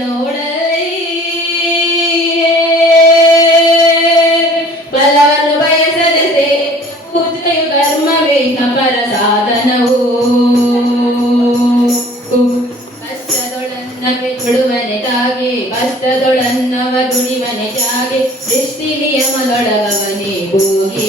ನೋಡಲಿ ಫಲವನ್ನು ಬಯಸದೆ ಪೂಜೆಯು ಧರ್ಮವೇ ಪರ ಸಾಧನವು ಕಷ್ಟದೊಳನ್ನವೇ ದುಡುವನೆಗಾಗಿ ಕಷ್ಟದೊಳನ್ನವ ದುಡಿವನೆಗಾಗಿ ದೃಷ್ಟಿ ನಿಯಮದೊಳಗವನೇ ಹೋಗಿ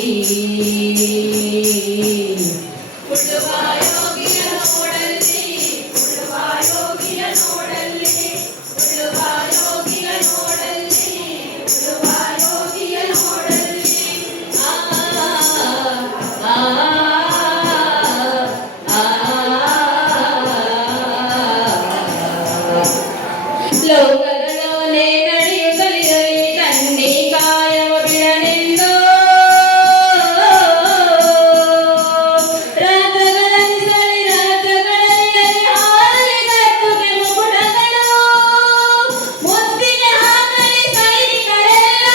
ಲೋಕದೊಳನೆ ನಡೆಯುತ್ತಲೇ ಕನ್ನಿ ಕಾಯವ ಬಿಡನೆಂದು ರಾಜಗಳಲ್ಲಿ ಹಾಲಿ ಕತ್ತುಗೆ ಮುಗುಟಗಳು ಮುತ್ತಿಗೆ ಹಾಕಲಿ ಸೈನಿಕರೆಲ್ಲ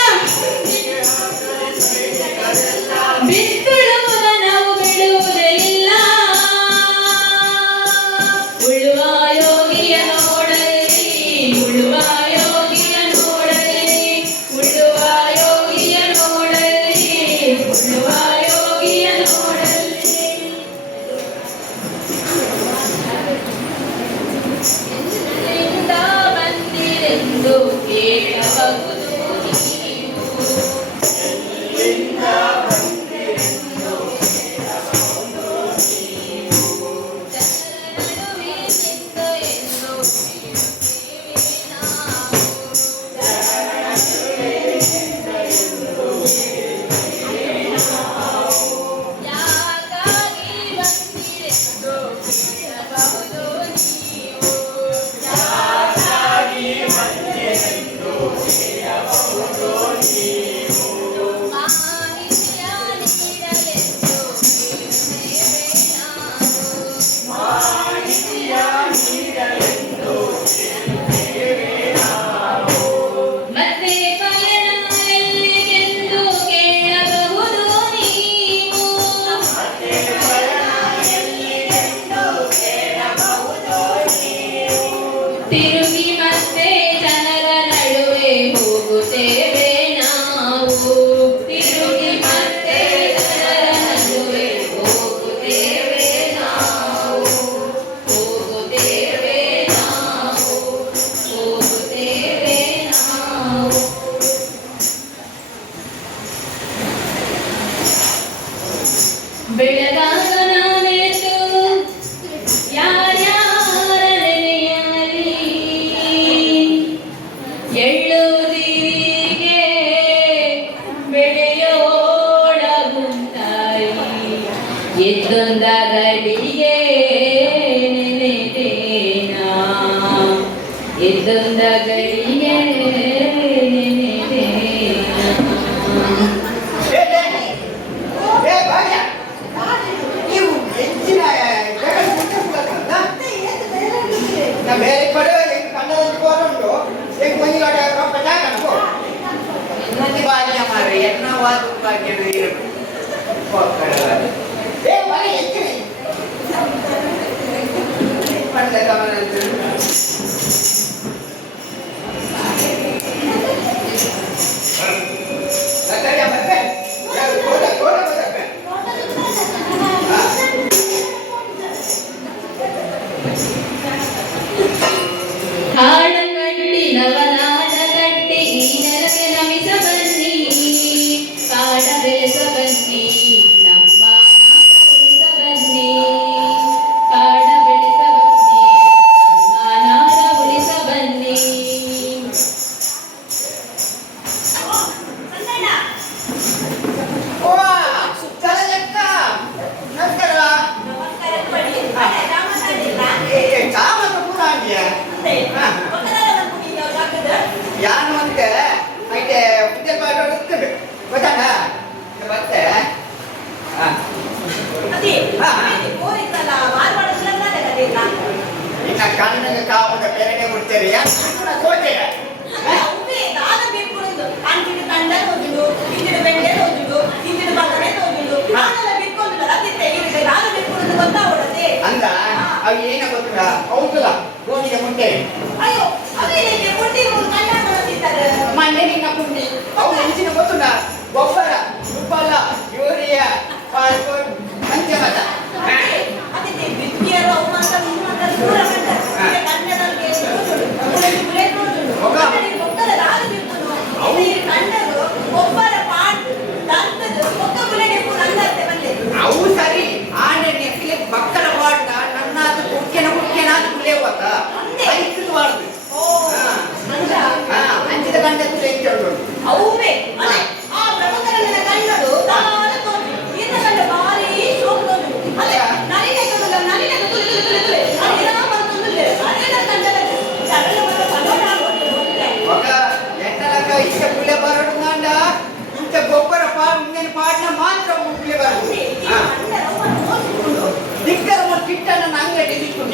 ಬಿತ್ತುಳುವುದ ನಾವು ಬಿಡುವುದೇ ಇಲ್ಲ ಉಳುವ ಯೋಗಿಯ ನೋಡಲಿ ಉಳುವ ಯೋಗಿಯ ನೋಡಲಿ ಉಳುವ ಯೋಗಿಯ ನೋಡಲಿ ಉಳುವ ಯೋಗಿಯ ನೋಡಲಿ ಎಲ್ಲಿಂದ ಬಂದಿರೆಂದು ಕೇಳಬಹುದು ತಿರುಗಿ ಮತ್ತೆ ಜನರ ನಡುವೆ ಹೋಗುತ್ತೇವೆ ನಾವು ತಿರುಗಿ ಮತ್ತೆ ಜನರ ನಡುವೆ ಹೋಗುತ್ತೇವೆ ನಾವು ಹೋಗುತ್ತೇವೆ ನಾವು ಹೋಗುತ್ತೇವೆ ನಾವು ಬೆಳಗಾಗ ನಾನೆಂದು ಎಳ್ಳುವುದಿರಿಗೆ ಬೆಳೆಯೋಡಗುಂತಾಯಿ ಎದ್ದೊಂದ ಗಡಿಗೆ ನೆನೆದೇನಾ ಎದ್ದೊಂದ ಗಡಿಗೆ ನೆನೆದೇನಾ ಬೇರೆ ಕಡೆ ಕನ್ನಡ ಕೋರುಂಟು ಈಗ ಮುಂದಿನ ರೊಕ್ಕ ಜಾಗೋ ಇನ್ನೊಂದು ಭಾಗ್ಯ ಮಾರಿ ಎನ್ನ ವಾದ ಭಾಗ್ಯ ಏ ಮನೆ ಎತ್ತಿರಿ ಪಡೆದ ಗಮನ ಹಾಡಗಟ್ಟಿ ನವನಾದ ಗಟ್ಟಿ ಈ ನೆಲಕ್ಕೆ ನಮಿಸ ಬನ್ನಿ ಕಾಡ ಬೆಳೆಸ ಬನ್ನಿ ನಮ್ಮ ನಾಡ ಉಳಿಸ ಬನ್ನಿ ಕಾಡ ಬೆಳೆಸ ಬನ್ನಿ ನಮ್ಮ ನಾಡ ಉಳಿಸ ಬನ್ನಿ ಯಾನು ಅಂತ ಐತೆ ಮುಂದೆ ಬಾಡ್ಕೊಂಡು ಗೊತ್ತಾನ ಮತ್ತೆ ಇನ್ನ ಕಣ್ಣಿಗೆ ಕಾವದ ಬೆರಡೆ ಬಿಡ್ತೀರಿ ಕೋಟೆ ಅಂದ ಅವು ಏನ ಗೊತ್ತಿಲ್ಲ ಹೌದಲ್ಲ ಗೋಣಿಗೆ ಮುಂದೆ ಅಯ್ಯೋ ಅದೇ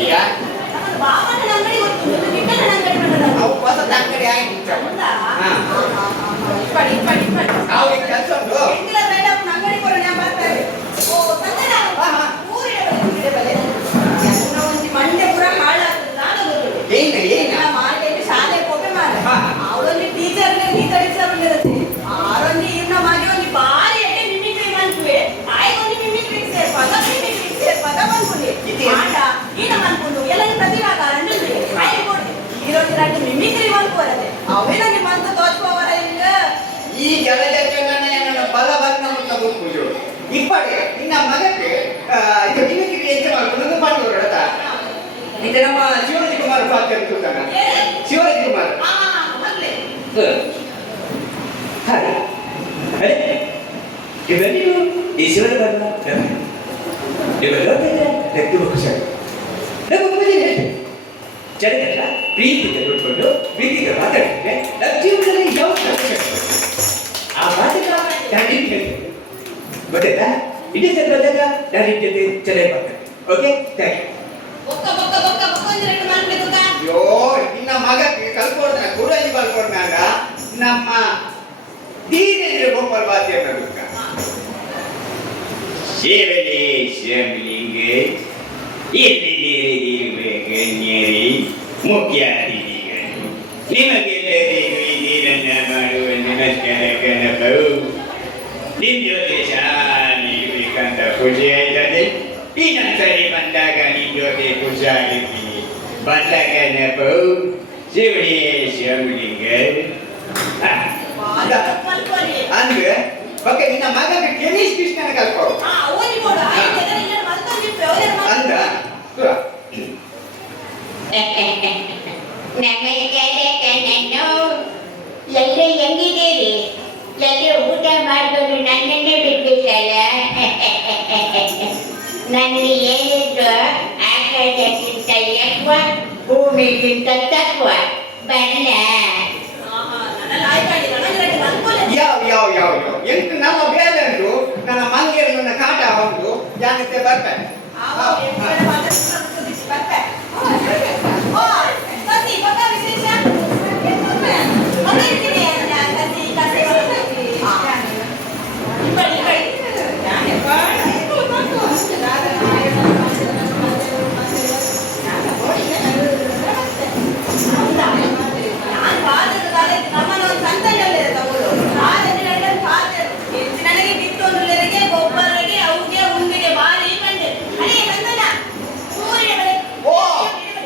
ಗೊತ್ತಿಯಾ ನಮ್ಮದು ಬಾಮಣ್ಣನ ಅಂಗಡಿ ಗೊತ್ತು, ಒಂದು ಕಿಟ್ಟಣ್ಣನ ಅಂಗಡಿ ಬಂದದ್ದು. ಅವು ಹೊಸದ ಅಂಗಡಿ ಆಯ್ತು ಹೌದಾ? ಹಾ. ಇಪ್ಪಡಿ. ಅವ್ರಿಗೆ ಕೆಲಸ ಉಂಟು ಎಂದಿನ ಬೇಡಪ್ಪನ ಅಂಗಡಿ ಕೊಡು, ನಾನು ಬರ್ತೇನೆ. ಓ, ತಂದೆನ? ಹಾ, ಹಾ. ಊರಿನ ಬಲೆ. ನನ್ನ ಒಂದು ಮಂಡೆ ಪುರ ಹಾಳಾಗ್ತದೆ, ನಾನು ಗೊತ್ತು. ಏನು ನಮ್ಮ ಮಾರ್ಕೆಟ್ ಶಾಲೆ ಕೊಬ್ಬೆ ಮಾರ. ಹಾ. ಅವಳೊಂದು ಟೀಚರ್ಗೆ ಟೀಚರ್ ಬಂದಿರುತ್ತೆ. ಆರೊಂದು ಇವ್ನ ಮಗೆ ಒಂದು ಬಾರಿ ಎಡೆ ಮಿಮಿಕ್ರಿ ಮಾಡ್ತೀವಿ. ಆಯ್ಗೊಂದು ಮಿಮಿಕ್ರಿ ಸೇರ್ಪದ ಬಂದ್ಬಿಡಿ. ಆಟ ಈನ ಮಾಡ್ಕೊಂಡು ಎಲ್ಲರೂ ಪ್ರತಿಭಾಕಾರ ನಿಲ್ರಿ. ಆಯ್ತು ಕೊಡ್ರಿ. ಇರೋದು ಎರಡು ಮಿಮಿಕ್ರಿ ಮಾಡ್ಕೊರದೆ. ಅವೇ ನನಗೆ ಮಂತ ತೋಚ್ಕೋವರ ಇಲ್ಲ. ಈ ಜಲಜನ ಬಲ ಬರ್ನ ಅಂತ ಗೊತ್ತು ಇಪ್ಪಡೆ ನಿನ್ನ ಮಗಕ್ಕೆ ಇದು ನಿಮಗೆ ಹೆಚ್ಚು ಮಾಡ್ಕೊಂಡು ಮಾಡ್ಬೋದ ಇದು ನಮ್ಮ ಶಿವರಾಜ್ ಕುಮಾರ್ ಪಾತ್ರ ಅಂತ ಶಿವರಾಜ್ ಕುಮಾರ್ ಮೊದಲೇ ಹಾಗೆ ಅರೆ ಇವೆಲ್ಲೂ ಈಶ್ವರ ಬರಲ್ಲ ಇವೆಲ್ಲ ತುಂಬ ಖುಷಿಯಾಗಿ ನಮ್ಮ ಪೂಜೆ ಹೇಳಿ ಜನರೆಲ್ಲ ಪ್ರೀತಿಗೆ ನೋಡ್ಕೊಂಡು ಪ್ರೀತಿಗೆ ಮಾತಾಡ್ತಿದ್ರೆ ನಮ್ಮ ಜೀವನದಲ್ಲಿ ಯಾವ ಸಮಸ್ಯೆ ಆ ಮಾತನ್ನ ನಾನು ನಿಮ್ಗೆ ಹೇಳ್ತೀನಿ ಗೊತ್ತಾಯ್ತಾ ಇಡೀ ಸಲ ಬಂದಾಗ ನಾನು ನಿಮ್ಮ ಜೊತೆ ಚೆನ್ನಾಗಿ ಮಾತಾಡ್ತೀನಿ ಓಕೆ ಥ್ಯಾಂಕ್ ಯು ಬೊಕ್ಕ ಅಂದ್ರೆ ಮಾಡ್ಬೇಕು. ಅಯ್ಯೋ ನಿನ್ನ ಮಗಕ್ಕೆ ಕಲ್ಕೊಡ್ತಾನೆ ಗುರುಜಿ ಕಲ್ಕೊಡ್ನಾಗ ನಮ್ಮ ದೀನೇಂದ್ರ ಗೋಪಾಲ್ ಬಾತಿ ಅನ್ನೋದಕ್ಕ ಶಿವನೇ ಶಿವಲಿಂಗೆ ಎಲ್ಲಿದ್ದೀರಿ ಗಣ್ಯರಿ ಮುಖ್ಯ ಅತಿಥಿಗಳು ನಿಮಗೆಲ್ಲರಿಗೂ ಇದನ್ನ ಮಾಡುವ ನಮಸ್ಕಾರ ಕನಪವು ನಿಮ್ಮ ಜೊತೆ ಶಾಲಿರ್ಬೇಕಂತ ಖುಷಿ ಆಯ್ತದೆ ಇನ್ನೊಂದ್ಸರಿ ಬಂದಾಗ ನಿಮ್ಮ ಜೊತೆ ಖುಷಿಯಾಗಿರ್ತೀನಿ ಬಂದ ಕನಪವು ಶಿವನೇ ಶಿವಲಿಂಗ ಅಂದ್ರೆ ಬಗ್ಗೆ ನಿನ್ನ ಮಗಕ್ಕೆ ಕೆನೀಶ್ ಕೃಷ್ಣನ ಕಲ್ಕೋ ಅಂದ ನಮಸ್ಕಾರ ಕಣ್ಣನ್ನು ಎಲ್ಲರೂ ಹೆಂಗಿದ್ದೀರಿ ಎಲ್ಲರೂ ಊಟ ಮಾಡಿದವರು ನನ್ನನ್ನೇ ಬಿಟ್ಟಿದ್ದಲ್ಲ ನನಗೆ ಏನಿದ್ರು ಆಕಾಶಕ್ಕಿಂತ ಎತ್ವ ಭೂಮಿಗಿಂತ ತತ್ವ ಬಲ್ಲ ಯಾವ ಎಂಟು ನಮ್ಮ ಬೇರೆ ಉಂಟು ನನ್ನ ಮಂಗೆ ನನ್ನ ಕಾಟ ಉಂಟು ಜಾಗಕ್ಕೆ ಬರ್ತಾರೆ ನನಗೆ ಬಿತ್ತೊಂದು ಗೊಬ್ಬರಗೆ ಅವ್ಗೆ ಉಂಡಿಗೆ ಬಾರಿ ಕಂಡೆ ಅದೇ ನಂದನ ಸೂರ್ಯ ಓ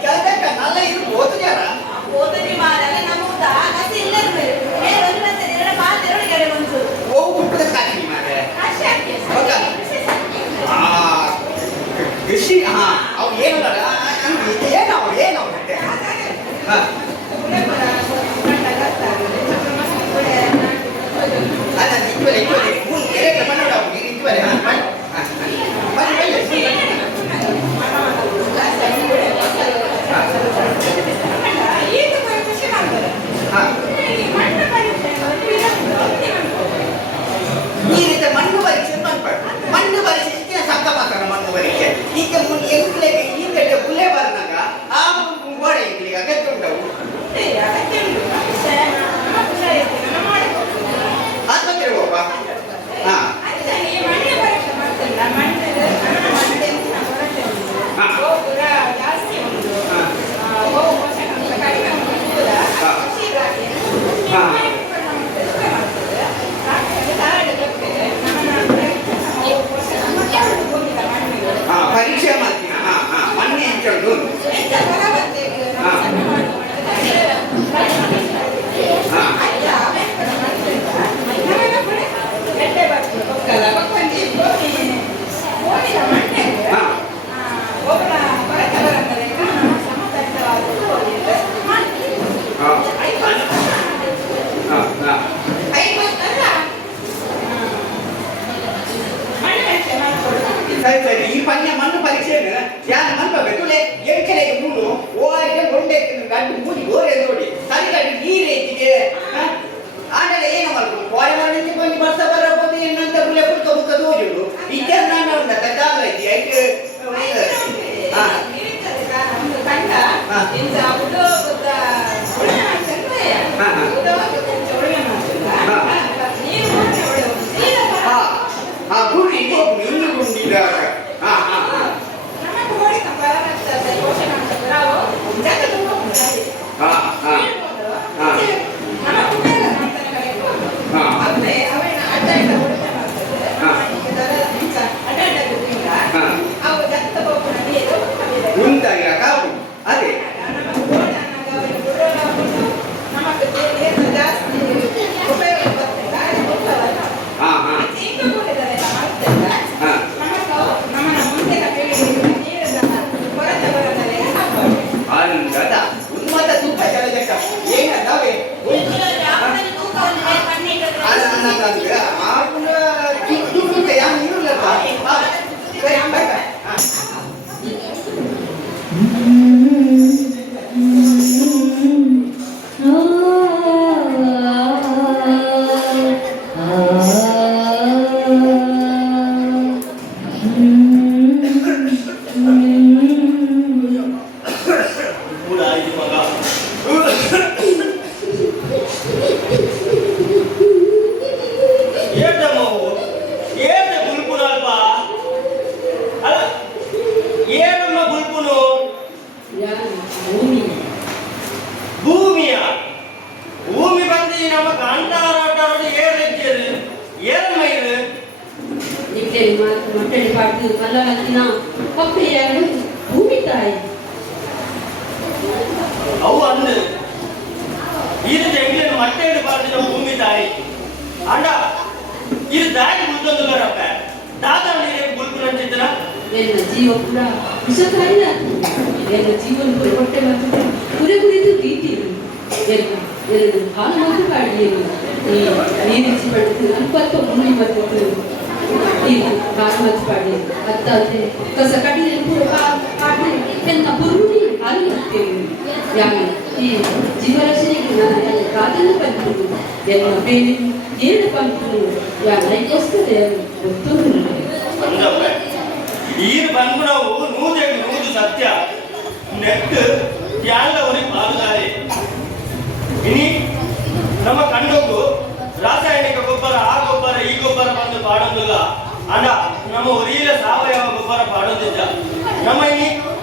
ಜಾಗಕ್ಕೆ ನಲ್ಲ ಇರ್ಬೋದು ಜನ ಓದಲಿ ಮಾರಲ್ಲ ನಮ್ಮೂಟ ಕಸಿ ಇಲ್ಲದ ಮೇಲೆ ಬೇರೆ ಒಂದು ಮತ್ತೆ ಎರಡ ಪಾತ್ರೆ ಕಡೆ ಬಂತು ಹೋಗು ಕುಟ್ಟದ ಕಾಕಿ ಮಾರೆ ಹೌದಾ ಕೃಷಿ ಅವು ಏನಲ್ಲ ಏನವು ಹಾ ಅಲ್ಲ ಇಟ್ವಲೆ ಎರೆ ಮಣ್ಣು ನೀರು ಇಟ್ವಲೆ ಈ ರೀತಿ ಮಣ್ಣು ಪರೀಕ್ಷೆ ಮಣ್ಣು ಪರೀಕ್ಷೆ ಸಕ್ಕ ಮಾತಾಡ ಮಣ್ಣು ಪರೀಕ್ಷೆ ಈಗ ಎಂಕ್ಲೆಗೆ ಈ ಕಡೆ ಪುಲ್ಲೆ ಬರ್ನಾಗ ಆ ಗೋಡೆ ಎಂಕ್ಲಿಗೆ ಅಗತ್ಯ ಉಂಟವು ಆಸ್ಪತ್ರೆ ಹೋಗ ಹಾ ಪರೀಕ್ಷೆ ಮಾಡ್ತೀನಿ ಮೊನ್ನೆ ಎಂಟು ಸರಿ ಈ ಪನ್ಯ ಮಣ್ಣು ಪರೀಕ್ಷೆಯನ್ನು ಯಾರು ಮನ್ಬೇಕು ಎಂಕೆಲೆಗೆ ಮೂರು ಓಗೆ ಒಂಡೆ ಗಂಟು ಮೂಡಿ ಗೋರೆ ನೋಡಿ ಸರಿಗಾಡಿ ನೀರೇಜಿಗೆ ಆಮೇಲೆ ಏನು ಮಾಡ್ಬೋದು ಕೋರೆ ಮಾಡಿ ಬಂದು ಬರ್ಸ ಬರಬಹುದು ಏನಂತ ಬುಲೆ ಕುಡ್ಕ ಬುಕ್ಕ ದೋಜುಡು ಇದ್ದ ನಾನು ಜಾಗ ಐತಿ ಐತೆ ಇಂಥ ಉಡೋ ಗೊತ್ತ ಒಳ್ಳೆ ಮಾಡ್ತಾರೆ ಹಾ, ಹಾ. ಉಡೋ ಗೊತ್ತ ಒಳ್ಳೆ ಮಾಡ್ತಾರೆ ಹಾ. ನೀವು ಮಾಡಿ ಒಳ್ಳೆ ಸೀದಾ ಗುಡಿ ಇನ್ನು ಗುಂಡಿದಾಗ ನಮಗೆ ನೋಡಿ ಕಂಪಾರ ಯೋಚನೆ ಮಾಡ್ತಾರೆ ನಾವು ಜಾಗ ತುಂಬ ಹಾ ಹಾ ಹಾ. ನಮ್ಮ ಕುಟುಂಬ ಮಾಡ್ತಾನೆ ಕರೆಯುವ ಹಾ. ಅಂದ್ರೆ ಅವನ ಅಡ್ಡ ಅಡ್ಡ ಹೊಡೆತ ಮಾಡ್ತಾರೆ ಹಾ. ಅಡ್ಡ ಅಡ್ಡ ಗೊತ್ತಿಲ್ಲ ಹಾ. ಅವು ಜತ್ತ ಹೋಗೋಣ ನೀರು ಗುಂತಾಗಿರ ಕಾಪು ಅದೇ ಜಾಸ್ತಿ ಉಪಯೋಗ ಬರ್ತಲ್ಲ ಹಾ ಹಾ ಈಗ ಕೂಡಿದರೆಲ್ಲ ಮಾಡ್ತಿಲ್ಲ ಹಾ. ನಮ್ಮನ್ನ ಮುಂದಿನ ಪೀಳಿಗೆಗೆ ನೀರನ್ನ ಕೊರತೆ ಬರದಲ್ಲೇ ಹಾಕೋದು ಅಂಗದ ಉನ್ಮತ್ತ ತುಪ್ಪ ಜಲಜಕ್ಕ ಏನದಾವೆ ಭೂಮಿಯ ಭೂಮಿ ಬಂದು ನಮ್ಮ ಕಾಂತಾರಾಟ ಏರಿದ್ದೇವೆ ಏರಮೈರು ನಿಟ್ಟೆ ಮಟ್ಟಡಿ ಪಾಡ್ದು ಮಲ್ಲವತ್ತಿನ ಕಪ್ಪೆಯಾಡು ಭೂಮಿ ತಾಯಿ ಅವು ಅಂದು ಇದು ತೆಂಗಿನ ಮಟ್ಟೆಡು ಪಾಡಿನ ಭೂಮಿ ತಾಯಿ ಅಂಡ ಇದು ದಾರಿ ಮುದ್ದೊಂದು ಬರಪ್ಪ ದಾದ ಗುಲ್ಪುರ ಚಿತ್ರ ಎನ್ನ ಜೀವ ಕೂಡ ವಿಷಕಾರಿ ಎನ್ನ ಜೀವನ ಕೂಡ ಹೊಟ್ಟೆ ಮತ್ತು ಕುರೆ ಕುರಿತು ಪ್ರೀತಿ ಎನ್ನ ಎರಡು ಹಾಲು ಮಾತ್ರ ಕಾಡಿ ನೀರಿಸಿ ಪಡೆದು ಅಲ್ಪತ್ವ ಭೂಮಿ ಮತ್ತು ಇದು ಹಾಲು ಮಾತ್ರ ಪಾಡಿ ಅತ್ತಾದ್ರೆ ಕಸ ಕಡಿಲೆ ಪೂರ ಕಾಡಿ ಎನ್ನ ಬುರುಡಿ ಹಾಲು ಹಾಕ್ತೇವೆ ಯಾಕೆ ಈ ಜೀವರಚನೆಗೆ ನಾನು ಎಲ್ಲ ಕಾದನ್ನು ಬಂದು ಎನ್ನ ಬೇರೆ ಏಳು ಪಂಪು ಯಾಕೋಸ್ಕರ ಗೊತ್ತೂ ಈರು ಬಂದು ನಾವು ನೂದು ಸತ್ಯ ನೆಟ್ಟು ತ್ಯಾಗವರಿಗೆ ಪಾಲುದಾರೆ ಇನಿ ನಮ್ಮ ಕಂಡೋಗು ರಾಸಾಯನಿಕ ಗೊಬ್ಬರ ಆ ಗೊಬ್ಬರ ಈ ಗೊಬ್ಬರ ಬಂದು ಪಾಡೋದಿಲ್ಲ ಅಲ್ಲ ನಮ್ಮ ಉರಿಯಿಲ ಸಾವಯವ ಗೊಬ್ಬರ ಪಾಡೋದಿಲ್ಲ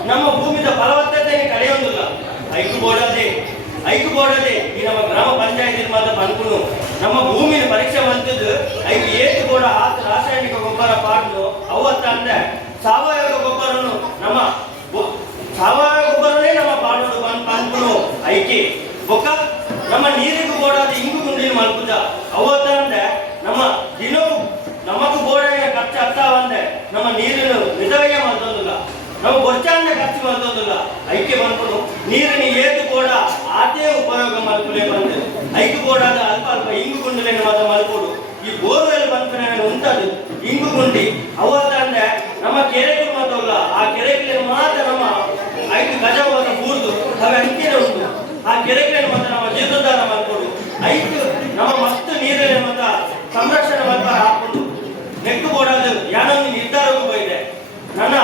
ನಮ್ಮ ಭೂಮಿದ ಫಲವತ್ತತೆಯನ್ನು ಕಳೆಯೋದಿಲ್ಲ ಐಕು ಬೋಡದೆ ಈ ನಮ್ಮ ಗ್ರಾಮ ಪಂಚಾಯತಿ ಮಾತ್ರ ಬಂದ್ಕೊಂಡು ನಮ್ಮ ಭೂಮಿನ ಪರೀಕ್ಷೆ ಬಂದಿದ್ದು ಐದು ಏತು ಬೋಡ ರಾಸಾಯನಿಕ ಗೊಬ್ಬರ ಪಾಡ್ನು ಅವತ್ತ ಅಂದ್ರೆ ಸಾವಯವ ಗೊಬ್ಬರನು ಸಾವಯವ ಗೊಬ್ಬರನೇ ನಮ್ಮ ಪಾಡೋದು ಬಂದ್ಕೊಂಡು ಐಕೆ ಬೊಕ್ಕ ನಮ್ಮ ನೀರಿಗೂ ಬೋಡಾದ ಇಂಗು ಗುಂಡಿನ ಮಲ್ಪುದ ಅವತ್ತ ಅಂದ್ರೆ ನಮ್ಮ ದಿನವೂ ನಮಗೂ ಬೋಡಿನ ಖರ್ಚು ಆಗ್ತಾವಂದ್ರೆ ನಮ್ಮ ನೀರಿನ ಮಿತವೇ ಮಾಡ್ತೋದಿಲ್ಲ ನಾವು ಬೊಚ್ಚಾಂಡ ಖರ್ಚು ಮಾಡ್ತೋದಿಲ್ಲ ಐಕೆ ಬಂದ್ಕೊಂಡು ನೀರಿನ ಏತು ಬೋಡ ಆದೇ ಉಪಯೋಗ ಮಲ್ಪುಲೆ ಬಂದು ಐದು ಬೋಡಾದ ಅಲ್ಪ ಅಲ್ಪ ಇಂಗು ಗುಂಡಿನ ಮಾತ್ರ ಮಲ್ಪೋಡು ಈ ಬೋರ್ವೆಲ್ ಬಂದ್ಕೊಂಡು ಉಂಟದು ಇಂಗು ಗುಂಡಿ ಅವತ್ತ ಅಂದ್ರೆ ನಮ್ಮ ಕೆರೆಗಳು ಮಾತಲ್ಲ ಆ ಕೆರೆಗಳಲ್ಲಿ ಮಾತ್ರ ನಮ್ಮ ಐದು ಗಜವನ್ನು ಕೂರ್ದು ಅವೆ ಅಂಕಿನ ಉಂಟು ಆ ಕೆರೆಗಳನ್ನು ಮಾತ್ರ ನಮ್ಮ ಜೀರ್ಣೋದ್ಧಾರ ಮಾಡ್ಕೊಂಡು ಐದು ನಮ್ಮ ಮಸ್ತ್ ನೀರಲ್ಲಿ ಮಾತ್ರ ಸಂರಕ್ಷಣೆ ಮಾತ್ರ ಹಾಕೊಂಡು ನೆಕ್ಕು ಬೋಡಾದು ಯಾನೊಂದು ನಿರ್ಧಾರವೂ ಹೋಗಿದೆ ನನ್ನ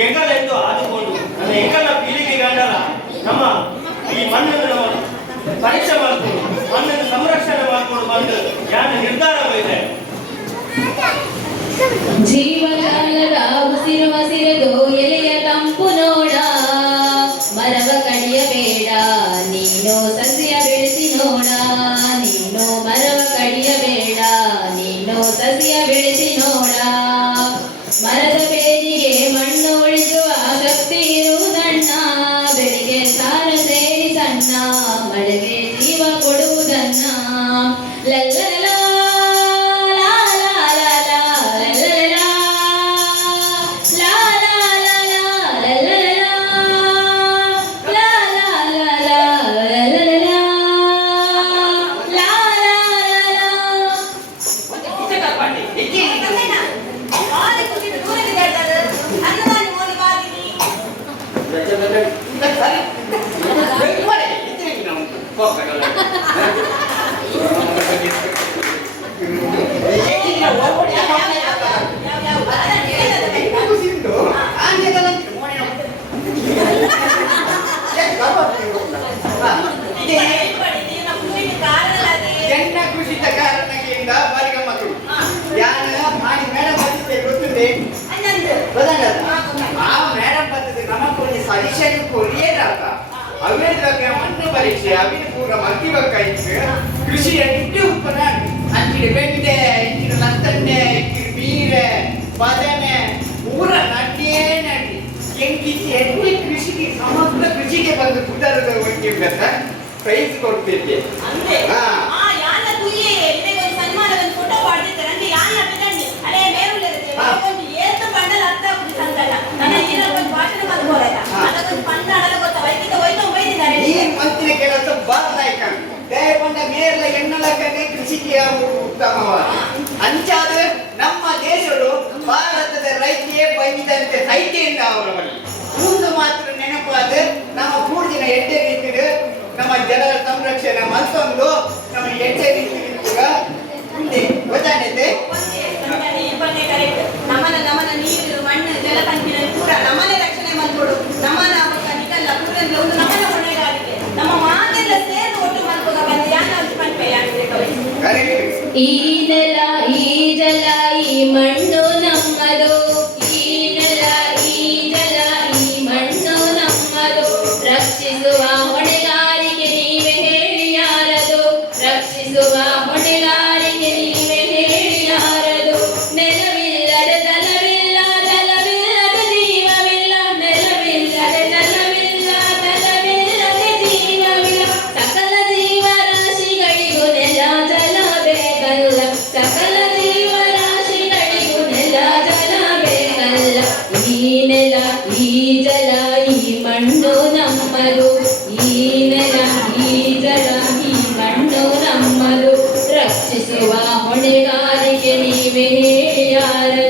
ಎಂಗಲೆಂದು ಆದುಕೊಂಡು ನನ್ನ ಎಂಗಲ ಪೀಳಿಗೆ ಗಂಡಲ ನಮ್ಮ ಈ ಮಣ್ಣನ್ನು ನಾವು ಪರೀಕ್ಷೆ ಮಾಡ್ಕೊಂಡು ಮಣ್ಣನ್ನು ಸಂರಕ್ಷಣೆ ಮಾಡ್ಕೊಂಡು ಬಂದು ಯಾನ ನಿರ್ಧಾರ ಹೋಗಿದೆ ಜೀವಜಾಲದ ಉಸಿರು ಹಸಿರೆದು ಎಲೆಯ ತಂಪು ನೋಡ ಮರವ ಕಡಿಯಬೇಡ ನೀನು ಸಸ್ಯ ಬೆಳೆಸಿ ನೋಡ ನೀನು ಮರವ ಕಡಿಯಬೇಡ ನೀನು ಸಸ್ಯ ಬೆಳೆಸಿ ನೋಡ ಮರದ ಬೇರಿಗೆ ಮಣ್ಣು ಉಳಿಸುವ ಶಕ್ತಿ ಇರುವುದಣ್ಣ ಬೆಳೆಗೆ ಸಾರ ಸೇರಿ ಸಣ್ಣ ಮಳೆಗೆ ಜೀವ ಕೊಡುವುದನ್ನ ಲಲ್ಲ ಇತ್ತೆ ಪಡಿತೀನ ಕೃಷಿಗೆ ಕಾರಣಲಾದೆ ಜನ ಕೃಷಿತ ಕಾರಣಕ್ಕಿಂತ ಬಾರಿ ಗಮ್ಮತ್ತು ಯಾನ ಮಾಡಿ ಮೇಡಮ್ ಬಂದಿದ್ದೆ ಗೊತ್ತಿದೆ ಅನ್ನಂದು ಗೊತ್ತಾಗಲ್ಲ ಆ ಮೇಡಮ್ ಬಂದಿದ್ದೆ ನಮಗೊಂದು ಸಜೆಷನ್ ಕೊರಿಯೇರಾತ ಅವೇದಾಗ ಮಣ್ಣು ಪರೀಕ್ಷೆ ಅವಿನ ಪೂರ ಮಗ್ಗಿಬೇಕಾಯ್ತು ಕೃಷಿ ಎಟ್ಟು ಉಪ್ಪನ ಅಂಚಿನ ಬೆಂಡೆ ಇಂಚಿನ ಲತ್ತಂಡೆ ಇಂಚಿನ ಬೀರೆ ಬದನೆ ಪೂರ ನಡ್ಡೇ ನಡಿ ಎಂಕಿಚ್ಚಿ ಎಣ್ಣೆ ಕೃಷಿಗೆ ಸಮಗ್ರ ಕೃಷಿಗೆ ಬಂದು ಕುದರದ ಬಗ್ಗೆ ಪ್ರೈಸ್ ಕೊಡ್ತಿದ್ದೆ ಅಂದೆ ಹಾ. ಯಾನ ತುಯ್ಯೆ ಇದಕ್ಕೆ ಒಂದು ಸನ್ಮಾನವನ್ನು ಫೋಟೋ ಮಾಡ್ತಿದ್ದಾರೆ ಅಂದ್ರೆ ಯಾನ ಬಿಡಂಡಿ ಅಲೆ ಮೇರುಲ್ಲಿರುತ್ತೆ ಹಾ. ಒಂದು ಏತು ಬಂಡಲ್ ಅರ್ಥ ಆಗ್ಬಿಟ್ಟು ಸಂತಲ್ಲ ನನ್ನ ಈರ ಒಂದು ಭಾಷಣ ಮಾಡ್ಬೋದಲ್ಲ ಹಾ. ಅದಕ್ಕೊಂದು ಪಂಡಾಡಲ್ಲ ಗೊತ್ತ ವೈದ್ಯ ಹೋಯ್ತು ಬೈದಿದ್ದಾರೆ ಈ ಮಂತ್ರಿ ಕೆಲಸ ಬಾರ್ದಾಯ್ಕ ದಯಕೊಂಡ ಮೇರ್ಲ ಎಣ್ಣಲಕ್ಕನೆ ಕೃಷಿಗೆ ಉತ್ತಮವಾದ ಅಂಚಾದ ನಮ್ಮ ದೇಶಗಳು ಭಾರತದ ರೈತಿಯೇ ಬಂದಿದಂತೆ ಸೈತೆಯಿಂದ ಅವರ ಬಳಿ ಮುಂದೆ ಮಾತ್ರ ನೆನಪಾದ ನಮ್ಮ ಕೂಡಿನ ಎಡ್ಡೆ ರೀತಿಯ ನಮ್ಮ ಜನರ ಸಂರಕ್ಷಣೆ ಮತ್ತೊಂದು ನಮ್ಮ ಎಡ್ಡೆ ರೀತಿ ಮುಂದೆ ಗೊತ್ತಾಗೈತೆ ಈ ಕರೆಕ್ಟ್ ನಮ್ಮನ ನೀರು ಮಣ್ಣು ಜಲಪಂಚಿನ ಪೂರ ನಮ್ಮನೆ ರಕ್ಷಣೆ ಮಾಡ್ಕೊಡು ನಮ್ಮನ ನಿಕಲ್ಲ ಪೂರೆಲ್ಲ ಒಂದು ನಮ್ಮನ ಹೊಣೆಗಾರಿಕೆ ನಮ್ಮ ಮಾತೆಲ್ಲ ಸೇರಿ ಒಟ್ಟು ಮಾಡ್ಕೋದ ಬಂದು ಯಾನ ಪಂಪೆ ಯಾಕೆ ಕರೆಕ್ಟ್ ಈ ನೆಲ ಈ ಜಲ ಈ ಮಣ್ಣು ನಮ್ಮದು ಈ ನೆಲ ಈ ಜಲ ಈ ಮಣ್ಣು ನಮ್ಮದು ರಕ್ಷಿಸುವ ಹೊಣೆಗಾರಿಕೆ ನೀವೇ ಹೇಳಿ ಯಾರದು ರಕ್ಷಿಸುವ ಹೊಣೆಗಾರಿಕೆ ನೀವೇ ಹೇಳಿ ಯಾರದು ನೆಲವಿಲ್ಲದೆ ಜಲವಿಲ್ಲ ಜಲವಿಲ್ಲದೆ ಜೀವವಿಲ್ಲ ನೆಲವಿಲ್ಲದೆ ಜಲವಿಲ್ಲ ಜಲವಿಲ್ಲದೆ ಜೀವವಿಲ್ಲ ಸಕಲ ಜೀವರಾಶಿಗಳಿಗೂ ನೆಲ ಜಲ ಬೇಕಲ್ಲ ಸಕಲ ಜೀವರಾಶಿಗಳಿಗೂ ನೆಲ ಜಲ ಬೇಕಲ್ಲ ಈ ನೆಲ ಈ ಜಲ ಈ ಮಣ್ಣು ನಮ್ಮದು ಈ ನೆಲ ಈ ಜಲ ಈ ಮಣ್ಣು ನಮ್ಮದು ರಕ್ಷಿಸುವ ಹೊಣೆಗಾರಿಕೆ ನೀವೇ ಹೇಳಿ ಯಾರದು